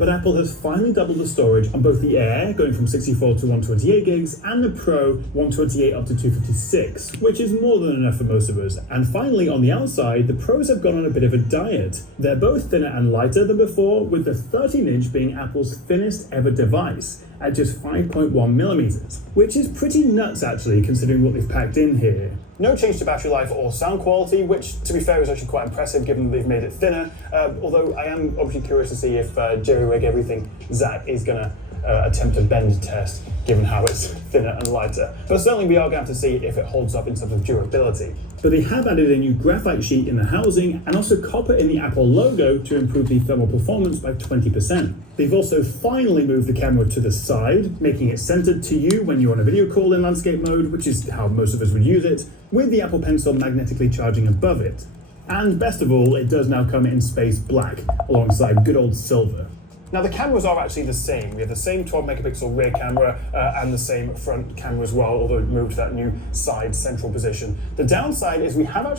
but Apple has finally doubled the storage on both the Air, going from 64 to 128 gigs, and the Pro, 128 up to 256, which is more than enough for most of us. And finally, on the outside, the Pros have gone on a bit of a diet. They're both thinner and lighter than before, with the 13-inch being Apple's thinnest ever device, at just 5.1 millimeters, which is pretty nuts actually, considering what they've packed in here. No change to battery life or sound quality, which, to be fair, is actually quite impressive given that they've made it thinner, although I am obviously curious to see if Jerry Rig Everything Zach is going to attempt a bend test, given how it's thinner and lighter. But certainly we are going to have to see if it holds up in terms of durability. But they have added a new graphite sheet in the housing and also copper in the Apple logo to improve the thermal performance by 20%. They've also finally moved the camera to the side, making it centered to you when you're on a video call in landscape mode, which is how most of us would use it, with the Apple Pencil magnetically charging above it. And best of all, it does now come in space black, alongside good old silver. Now the cameras are actually the same. We have the same 12 megapixel rear camera and the same front camera as well, although it moved to that new side central position. The downside is we have actually